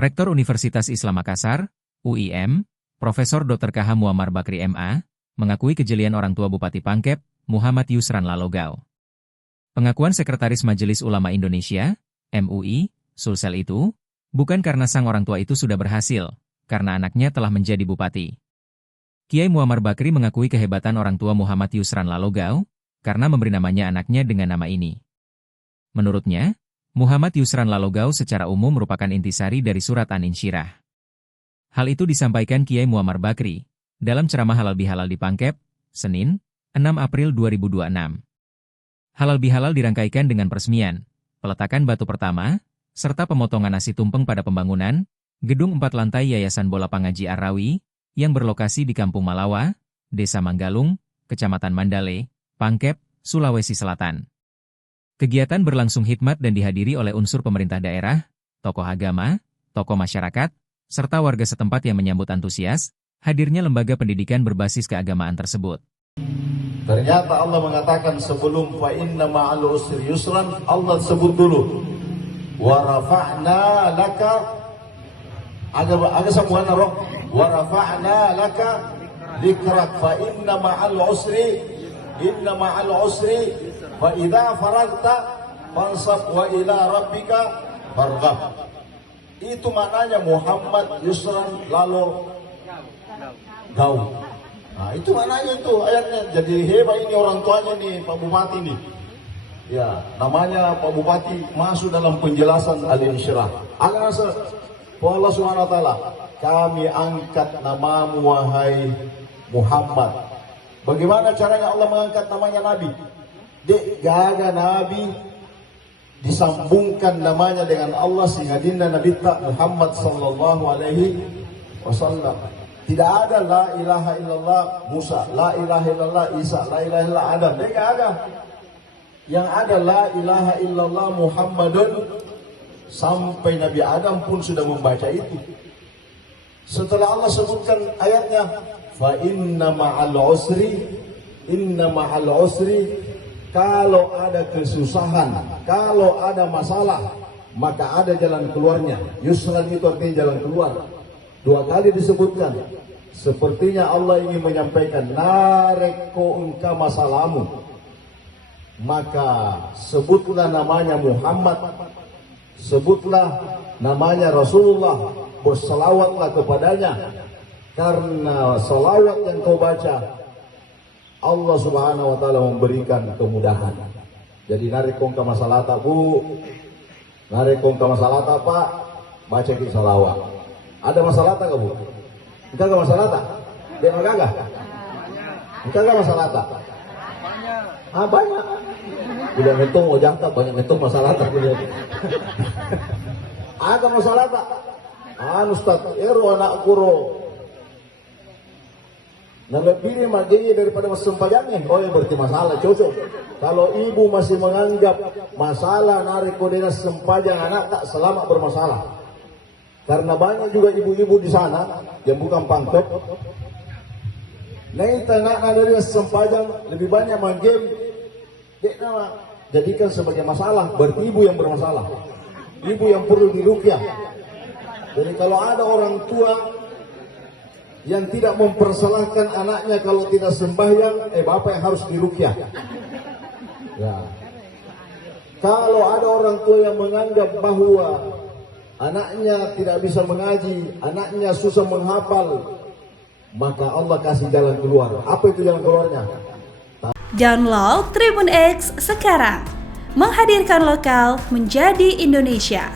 Rektor Universitas Islam Makassar, UIM, Profesor Dr. K.H. Muammar Bakri MA, mengakui kejelian orang tua Bupati Pangkep, Muhammad Yusran Lalogau. Pengakuan Sekretaris Majelis Ulama Indonesia, MUI, Sulsel itu, bukan karena sang orang tua itu sudah berhasil, karena anaknya telah menjadi bupati. Kiai Muammar Bakri mengakui kehebatan orang tua Muhammad Yusran Lalogau, karena memberi namanya anaknya dengan nama ini. Menurutnya, Muhammad Yusran Lalogau secara umum merupakan intisari dari surat An-Insyirah. Hal itu disampaikan Kiai Muammar Bakri dalam ceramah halal bihalal di Pangkep, Senin, 6 April 2026. Halal bihalal dirangkaikan dengan peresmian, peletakan batu pertama, serta pemotongan nasi tumpeng pada pembangunan gedung 4 lantai Yayasan Bola Pangaji Ar-Rawi yang berlokasi di Kampung Malawa, Desa Manggalung, Kecamatan Mandale, Pangkep, Sulawesi Selatan. Kegiatan berlangsung hikmat dan dihadiri oleh unsur pemerintah daerah, tokoh agama, tokoh masyarakat, serta warga setempat yang menyambut antusias hadirnya lembaga pendidikan berbasis keagamaan tersebut. Ternyata Allah mengatakan sebelum fa inna ma'al usri yusran, Allah sebut dulu wa rafa'na laka aga samuana roh wa rafa'na laka dzikrak fa inna ma'al usri wa idza faragta fansab wa ila rabbika farghab. Itu maknanya Muhammad Yusran Lalogau. Nah, itu maknanya itu ayatnya. Jadi hebat ini orang tuanya nih Pak Bupati nih. Ya, namanya Pak Bupati masuk dalam penjelasan Al-Insyirah. Allah Subhanahu wa taala, kami angkat namamu wahai Muhammad. Bagaimana caranya Allah mengangkat namanya Nabi? Dek gak ada Nabi disambungkan namanya dengan Allah sehingga dinda Nabi Muhammad sallallahu alaihi wasallam. Tidak ada la ilaha illallah Musa, la ilaha illallah Isa, la ilaha illallah Adam. Dek gak ada. Yang ada la ilaha illallah Muhammadun, sampai Nabi Adam pun sudah membaca itu. Setelah Allah sebutkan ayatnya, fa inna ma'al usri, kalau ada kesusahan, kalau ada masalah, maka ada jalan keluarnya. Yusran itu artinya jalan keluar. 2 kali disebutkan. Sepertinya Allah ingin menyampaikan, nareko engkau masalahmu, maka sebutlah namanya Muhammad, sebutlah namanya Rasulullah, berselawatlah kepadanya, karena selawat yang kau baca, Allah Subhanahu wa taala memberikan kemudahan. Jadi narekong ka masalata Bu, narekong ka masalata Pak, baca kita salawat. Ada masalata enggak Bu? Enggak ada masalata? Dia enggak ada? Enggak ada masalata? Banyak. Banyak. Udah ngitung mau jangka banyak ngitung masalata punya. Ada masalata? Ustaz, anak kuro. Nah lebih magaya daripada sempayangnya. Oh ya berarti masalah cocok. Kalau ibu masih menganggap masalah narik koordinasi sempajang anak tak selamat bermasalah. Karena banyak juga ibu-ibu di sana yang bukan Pangkep. Nah itu anak dari sempajang lebih banyak main game. Dek nama jadikan sebagai masalah. Berarti ibu yang bermasalah. Ibu yang perlu diruqyah. Jadi kalau ada orang tua yang tidak mempersalahkan anaknya kalau tidak sembahyang, bapak yang harus diruqyah. Ya. Kalau ada orang tua yang menganggap bahwa anaknya tidak bisa mengaji, anaknya susah menghafal, maka Allah kasih jalan keluar. Apa itu jalan keluarnya? Download Tribun X sekarang, menghadirkan lokal menjadi Indonesia.